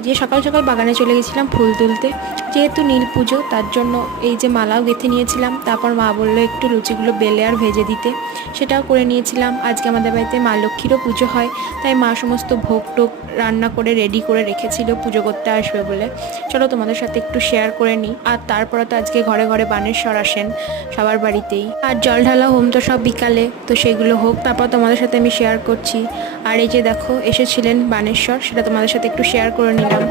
আজকে সকাল সকাল বাগানে চলে গেছিলাম ফুল তুলতে, যেহেতু নীল পুজো তার জন্য এই যে মালাও গেঁথে নিয়েছিলাম। তারপর মা বললো একটু লুচিগুলো বেলে আর ভেজে দিতে, সেটাও করে নিয়েছিলাম। আজকে আমাদের বাড়িতে মা লক্ষ্মীরও পুজো হয়, তাই মা সমস্ত ভোগ টোগ রান্না করে রেডি করে রেখেছিল পুজো করতে আসবে বলে। চলো তোমাদের সাথে একটু শেয়ার করে নিই। আর তারপরে তো আজকে ঘরে ঘরে বানেশ্বর আসেন সবার বাড়িতেই, আর জল ঢালা হোম তো সব বিকালে, তো সেগুলো হোক, তারপর তোমাদের সাথে আমি শেয়ার করছি। আর এই যে দেখো এসেছিলেন বানেশ্বর, সেটা তোমাদের সাথে একটু শেয়ার করে নিলাম।